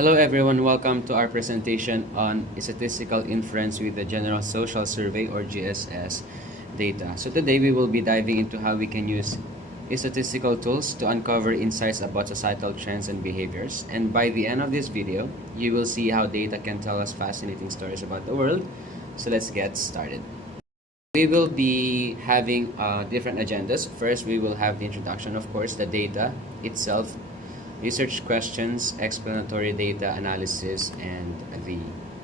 Hello everyone, welcome to our presentation on statistical inference with the General Social Survey or GSS data. So today we will be diving into how we can use statistical tools to uncover insights about societal trends and behaviors. And by the end of this video, you will see how data can tell us fascinating stories about the world. So let's get started. We will be having different agendas. First, we will have the introduction, of course, the data itself, research questions, explanatory data analysis, and the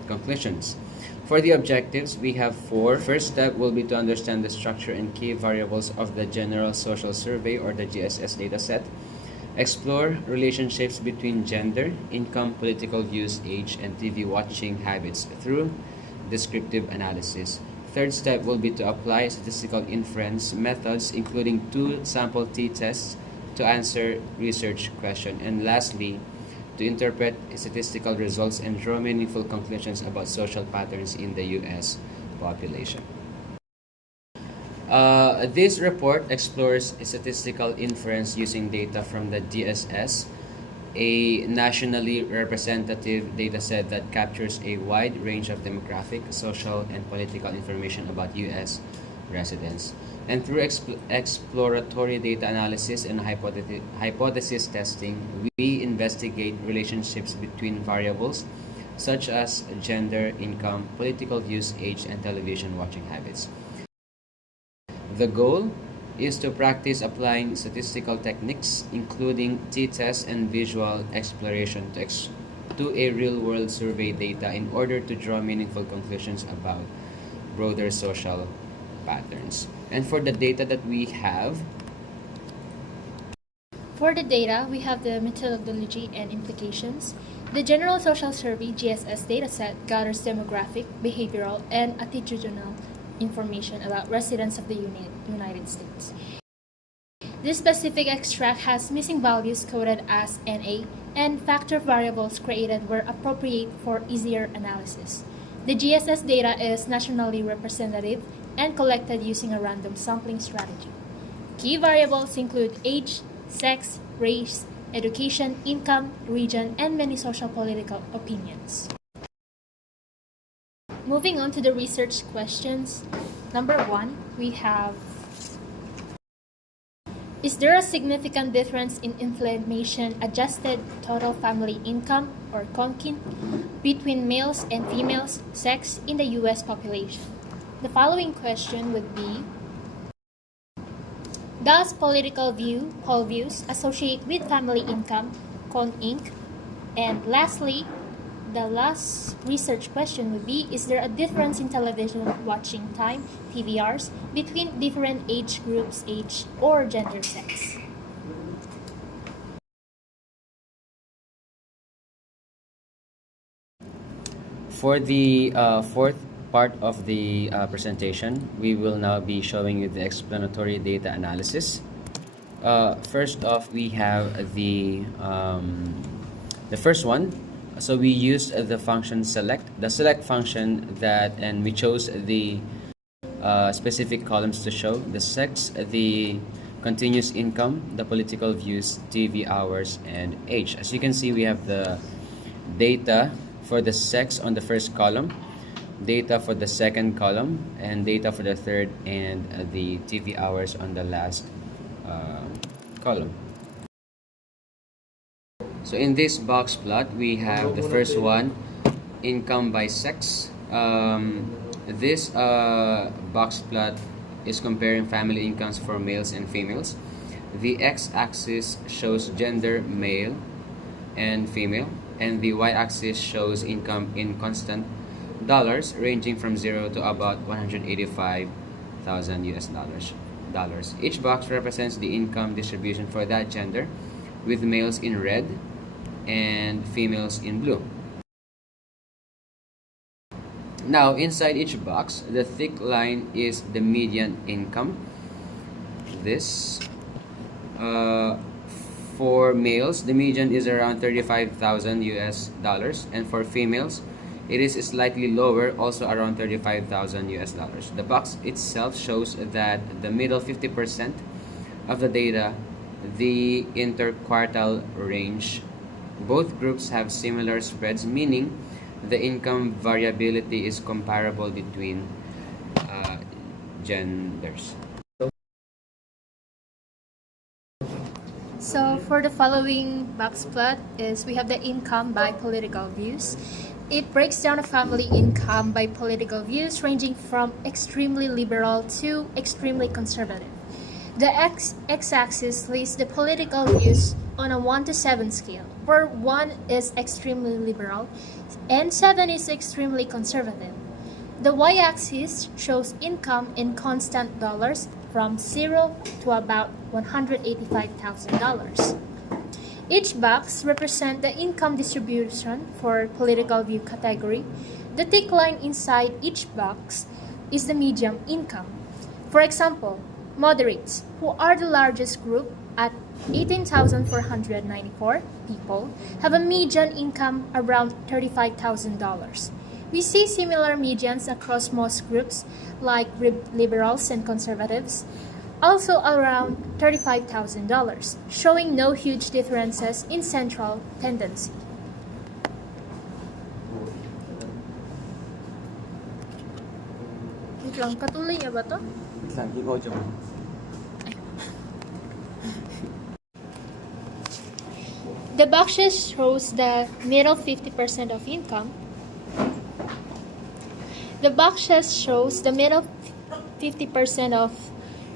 conclusions. For the objectives, we have four. First step will be to understand the structure and key variables of the General Social Survey or the GSS dataset. Explore relationships between gender, income, political views, age, and TV watching habits through descriptive analysis. Third step will be to apply statistical inference methods, including two sample t-tests to answer research question. And lastly, to interpret statistical results and draw meaningful conclusions about social patterns in the U.S. population. This report explores statistical inference using data from the GSS, a nationally representative dataset that captures a wide range of demographic, social, and political information about U.S. residents. And through exploratory data analysis and hypothesis testing, we investigate relationships between variables such as gender, income, political views, age, and television watching habits. The goal is to practice applying statistical techniques, including t-tests and visual exploration to a real-world survey data in order to draw meaningful conclusions about broader social patterns. And for the data that we have, we have the methodology and implications. The General Social Survey GSS dataset gathers demographic, behavioral, and attitudinal information about residents of the United States. This specific extract has missing values coded as NA, and factor variables created were appropriate for easier analysis. The GSS data is nationally representative and collected using a random sampling strategy. Key variables include age, sex, race, education, income, region, and many social political opinions. Moving on to the research questions. Number 1, we have: is there a significant difference in inflation-adjusted total family income, or CONKIN, between males and females, sex, in the U.S. population? The following question would be: does political poll views associate with family income, CON-INC? And lastly, the last research question would be: is there a difference in television watching time, TVRs, between different age groups, age, or gender sex? for the fourth part of the presentation, we will now be showing you the explanatory data analysis. First off, we have the first one. So we used the function select, the select function and we chose the specific columns to show the sex, the continuous income, the political views, TV hours, and age. As you can see, we have the data for the sex on the first column, data for the second column, and data for the third, and the TV hours on the last column. So in this box plot, we have the first one, income by sex. This box plot is comparing family incomes for males and females. The x-axis shows gender, male and female, and the y-axis shows income in constant dollars, ranging from 0 to about 185,000 US dollars. Each box represents the income distribution for that gender, with males in red and females in blue. Now, inside each box, the thick line is the median income. This for males, the median is around 35,000 US dollars, and for females, it is slightly lower, also around 35,000 US dollars. The box itself shows that the middle 50% of the data, the interquartile range Both groups have similar spreads, meaning the income variability is comparable between genders. So for the following box plot is we have the income by political views. It breaks down a family income by political views ranging from extremely liberal to extremely conservative. The x-axis lists the political views on a 1 to 7 scale, where 1 is extremely liberal and 7 is extremely conservative. The y-axis shows income in constant dollars from 0 to about $185,000. Each box represents the income distribution for political view category. The thick line inside each box is the median income. For example, moderates, who are the largest group at 18,494 people, have a median income around $35,000. We see similar medians across most groups, like liberals and conservatives, also around $35,000, showing no huge differences in central tendency. Wait lang, katuloy niya ba to? The boxes shows the middle 50% of income. The boxes shows the middle 50% of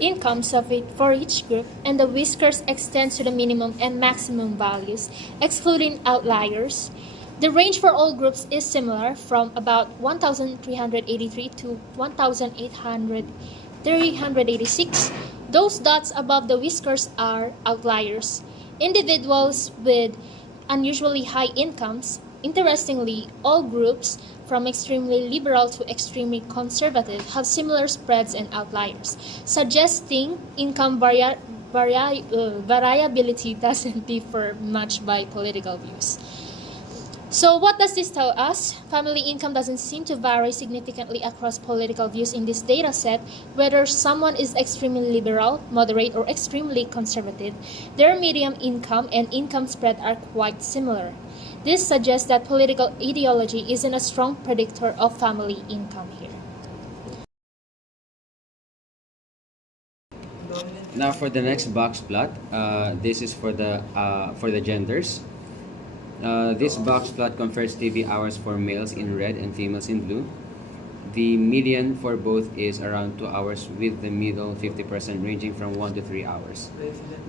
incomes of it for each group, and the whiskers extends to the minimum and maximum values, excluding outliers. The range for all groups is similar, from about 1,383 to 1,386. Those dots above the whiskers are outliers, individuals with unusually high incomes. Interestingly, all groups from extremely liberal to extremely conservative have similar spreads and outliers, suggesting income variability doesn't differ much by political views. So what does this tell us? Family income doesn't seem to vary significantly across political views in this data set. Whether someone is extremely liberal, moderate, or extremely conservative, their median income and income spread are quite similar. This suggests that political ideology isn't a strong predictor of family income here. Now for the next box plot, this is for the genders. This box plot compares TV hours for males in red and females in blue. The median for both is around 2 hours, with the middle 50% ranging from 1 to 3 hours.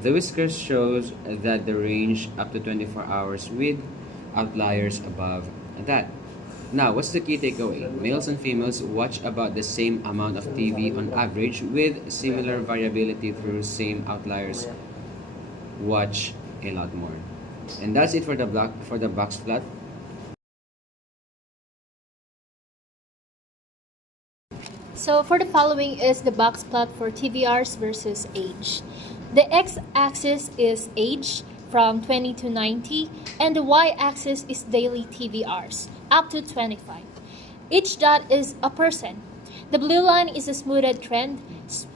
The whiskers shows that the range up to 24 hours, with outliers above that. Now, what's the key takeaway? Males and females watch about the same amount of TV on average, with similar variability through same outliers watch a lot more. And that's it for the box plot. So for the following is the box plot for TVRs versus age. The x-axis is age from 20 to 90, and the y-axis is daily TVRs up to 25. Each dot is a person. The blue line is a smoothed trend,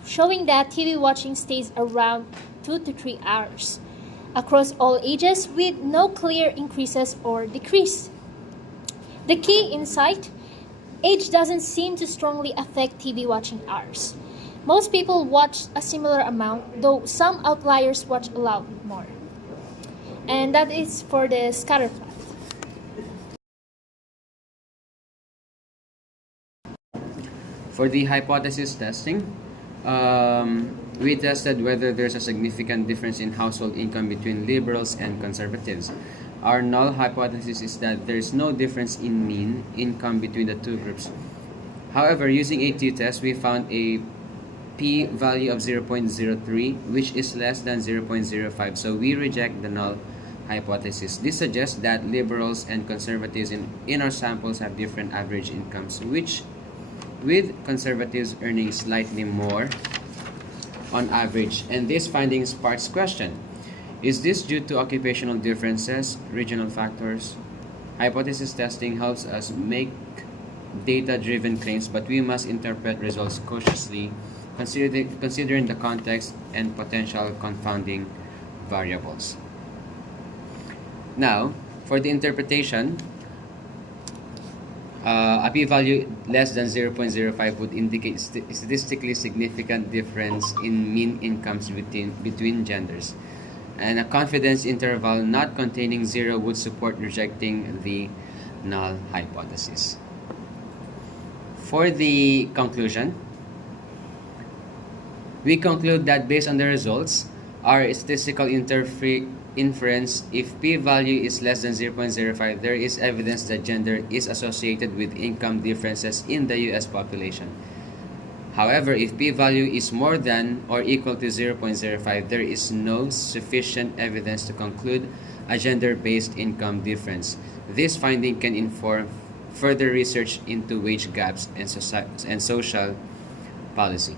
showing that TV watching stays around 2 to 3 hours across all ages, with no clear increases or decrease. The key insight: age doesn't seem to strongly affect TV watching hours. Most people watch a similar amount, though some outliers watch a lot more. And that is for the scatter plot. For the hypothesis testing, we tested whether there's a significant difference in household income between liberals and conservatives. Our null hypothesis is that there's no difference in mean income between the two groups. However, using a t-test, we found a p-value of 0.03, which is less than 0.05, so we reject the null hypothesis. This suggests that liberals and conservatives in our samples have different average incomes, which, with conservatives earning slightly more on average. And this finding sparks question: is this due to occupational differences, regional factors? Hypothesis testing helps us make data-driven claims, but we must interpret results cautiously, considering the context and potential confounding variables. Now, For the interpretation, a p-value less than 0.05 would indicate statistically significant difference in mean incomes between genders. And a confidence interval not containing 0 would support rejecting the null hypothesis. For the conclusion, we conclude that based on the results, our statistical inference, if p-value is less than 0.05, there is evidence that gender is associated with income differences in the US population. However, if p-value is more than or equal to 0.05, there is no sufficient evidence to conclude a gender-based income difference. This finding can inform further research into wage gaps and social policy.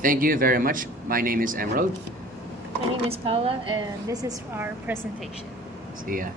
Thank you very much. My name is Emerald. My name is Paula, and this is our presentation. See ya.